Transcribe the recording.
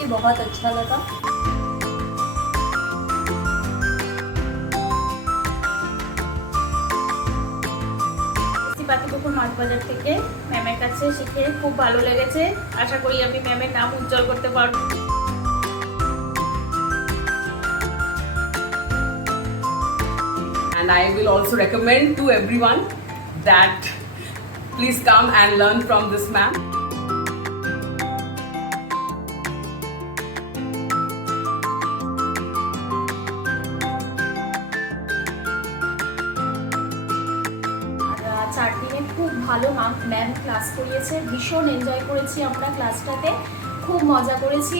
कि बहुत अच्छा लगा। পাতিপুকুর মাছ বাজার থেকে ম্যামের কাছে শিখে খুব ভালো লেগেছে। আশা করি আমি ম্যামের নাম উজ্জ্বল করতে পারব। And I will also recommend to everyone that please come and learn from this ma'am. চার দিনে খুব ভালো ম্যাম ক্লাস করিয়েছে, ভীষণ এনজয় করেছি আমরা ক্লাসটাতে, খুব মজা করেছি।